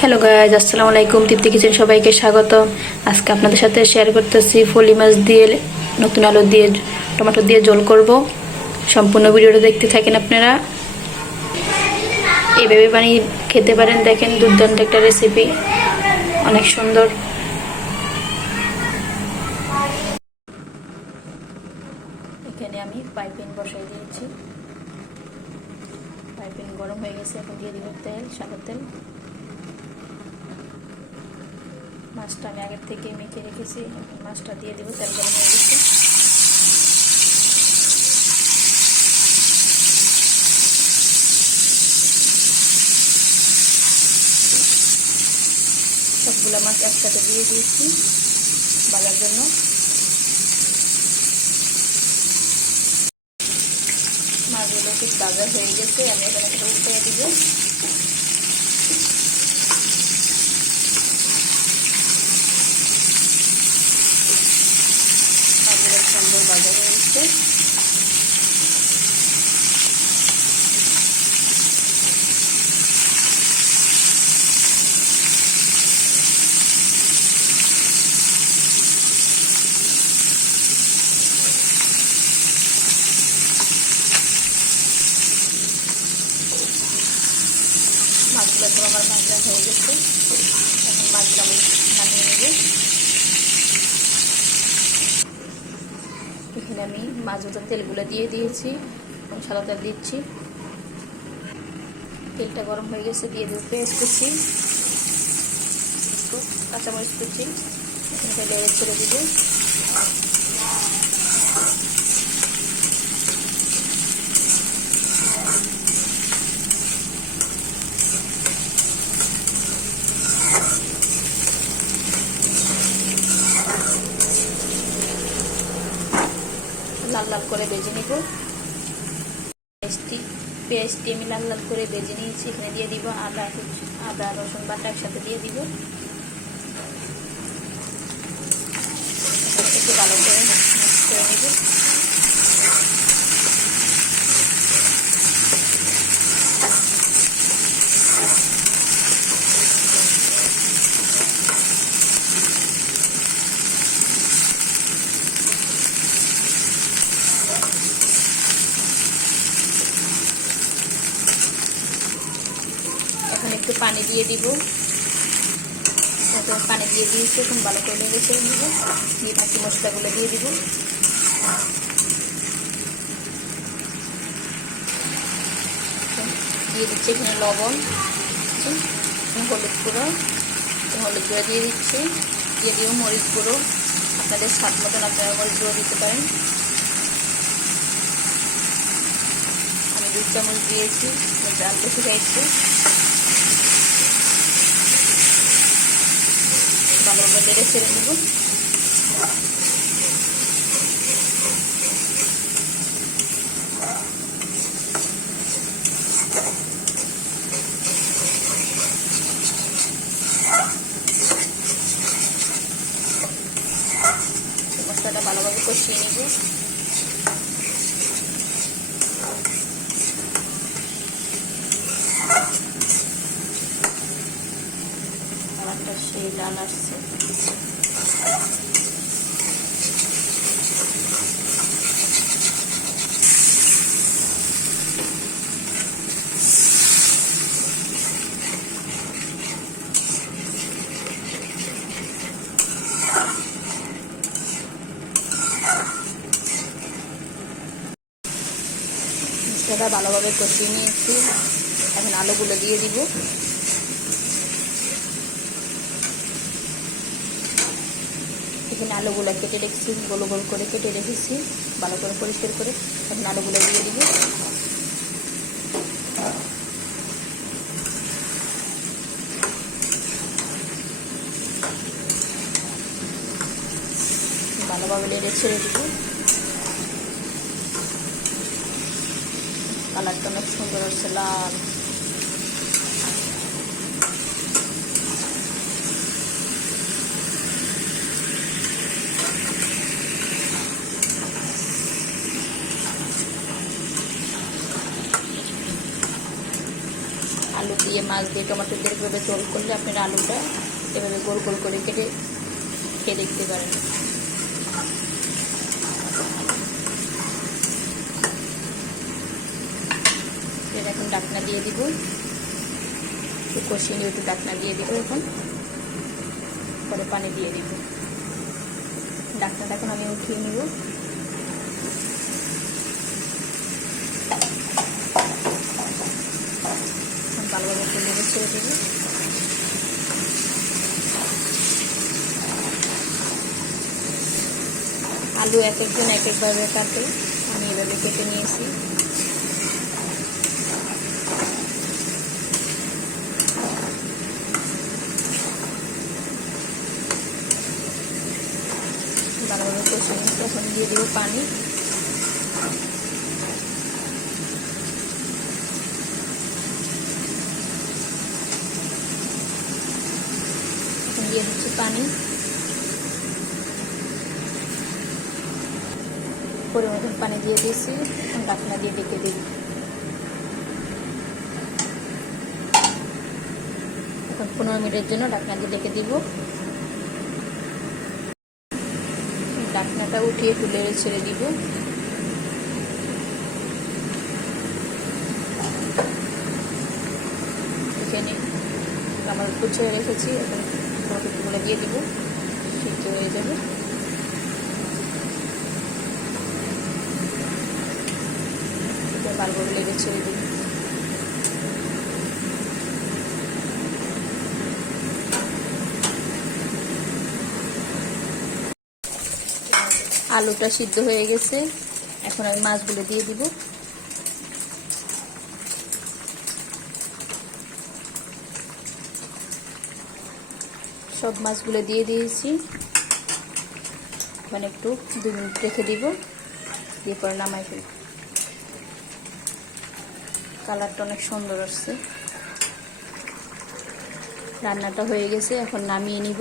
Hello guys, আসসালামু আলাইকুম। তৃপ্তি kitchen সবাইকে স্বাগত। আজকে আপনাদের সাথে শেয়ার করতেছি ফলি মাছ দিয়ে নতুন আলু দিয়ে টমেটো দিয়ে ঝোল করব। সম্পূর্ণ ভিডিওটা দেখতে থাকেন আপনারা। এইভাবে বানিয়ে খেতে পারেন, দেখেন দুর্দান্ত একটা রেসিপি, অনেক সুন্দর। এখানে আমি পাইপিং বসাই দিয়েছি, পাইপিং গরম হয়ে গেছে। এখন দিয়ে দিব তেল, সাদা তেল। মাছটা আমি আগের থেকে মেখে রেখেছি, মাছটা দিয়ে দিব। তেল গরম হয়ে গেছে। সবগুলো মাছ একসাথে দিয়ে দিয়েছি ভাজার জন্য। মাছগুলো খুব ভাজা হয়ে গেছে, আমি এখানে একটা উল্টে দিব। মাছগুলো সুন্দর ভাজা হয়ে গেছে। মাছগুলো তো আমার ভাজা হয়ে গেছে। এখন মাছগুলো আমি নামিয়ে নেব। এখানে আমি মাছ ভাজার তেলগুলো দিয়ে দিয়েছি এবং সাদা তেল দিচ্ছি। তেলটা গরম হয়ে গেছে, দিয়ে দেবো পেঁয়াজ কুচি, কাঁচামরিচ কুচি। এখানে লেগে ছেড়ে দিব। লাল লাল করে ভেজে নিব। পেঁয়াজটি আমি লাল লাল করে ভেজে নিয়েছি। এখানে দিয়ে দিব আদা রসুন বাটা একসাথে দিয়ে দিব। একটু ভালো করে মিক্স করে নেব। এখন একটু পানি দিয়ে দিব। পানি দিয়ে দিয়েছি, এখন ভালো করে নেড়ে ছেড়ে দিব। দিয়ে বাকি মশলাগুলো দিয়ে দিব। দিয়ে দিচ্ছি এখানে লবণ, হলুদ গুঁড়ো, দিয়ে দিচ্ছি। দিয়ে দিব মরিচ গুঁড়ো, আপনাদের স্বাদ মতন আপনারা মরিচ গুঁড়ো দিতে পারেন। আমি 2 চামচ দিয়েছি, জাল বেশি খাইছি। ভালোভাবে নেড়ে ছেড়ে নেব। মশলাটা ভালোভাবে কষিয়ে নেব। কালারটা সেই লাল আসছে। মশলাটা ভালোভাবে কষিয়ে নিয়েছি। এখন আলুগুলো দিয়ে দিব। এখানে আলুগুলো কেটে রেখেছি, গোল গোল করে কেটে রেখেছি, ভালো করে পরিষ্কার করে। এখন আলুগুলো দিয়ে দিব। ভালোভাবে নেড়ে ছেড়ে দিব। কালারটা অনেক সুন্দর হচ্ছে, লাল। আলু দিয়ে মাছ দিয়ে টমেটো দিয়ে এভাবে ঝোল করলে আপনার আলুটা এভাবে গোল গোল করে কেটে খেয়ে দেখতে পারেন। এখন ঢাকনা দিয়ে দিব, একটু কষিয়ে নিয়ে একটু ঢাকনা দিয়ে দিব। এখন পরে পানি দিয়ে দিব। ঢাকনাটা এখন আমি উঠিয়ে নিব। ভালোভাবে একটু নেড়ে ছেড়ে দেব। আলু এক একজন এক একভাবে কাটে, আমি এভাবে কেটে নিয়েছি। ভালোভাবে কষে নিয়ে তখন দিয়ে দেবো পানি। দিয়ে দিচ্ছি পানি, পরিমাণ পানি দিয়ে দিয়েছি। এখন ঢাকনা দিয়ে ঢেকে দিই। এখন 15 মিনিটের জন্য ঢাকনা দিয়ে ঢেকে দিব। ঢাকনাটা উঠিয়ে তুলে ছেড়ে দিব। এখানে আমার গুছিয়ে রেখেছি, এখন টমেটোগুলো দিয়ে দিব, সিদ্ধ হয়ে যাবে। ভালোভাবে লেগে ছেড়ে দিব। আলুটা সিদ্ধ হয়ে গেছে, এখন আমি মাছগুলো দিয়ে দিব। সব মাছগুলো দিয়ে দিয়েছি। এখন একটু 2 মিনিট রেখে দিব, দিয়ে পরে নামাই ফেলব। কালারটা অনেক সুন্দর আসছে। রান্নাটা হয়ে গেছে, এখন নামিয়ে নিব।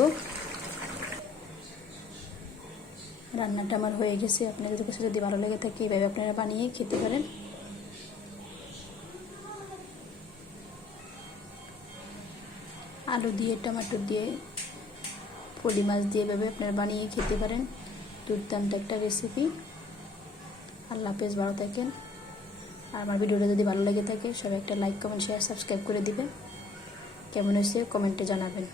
রান্নাটা আমার হয়ে গেছে। আপনাদের কাছে যদি ভালো লেগে থাকে এইভাবে আপনারা বানিয়ে খেতে পারেন। আলু দিয়ে, টমেটো দিয়ে, ফলি মাছ দিয়ে এভাবে আপনারা বানিয়ে খেতে পারেন। দুর্দান্ত একটা রেসিপি। আল্লাহ হাফেজ, ভালো থাকেন। আর আমার ভিডিওটা যদি ভালো লেগে থাকে সবাই একটা লাইক, কমেন্ট, শেয়ার, সাবস্ক্রাইব করে দিবেন। কেমন হয়েছে কমেন্টে জানাবেন।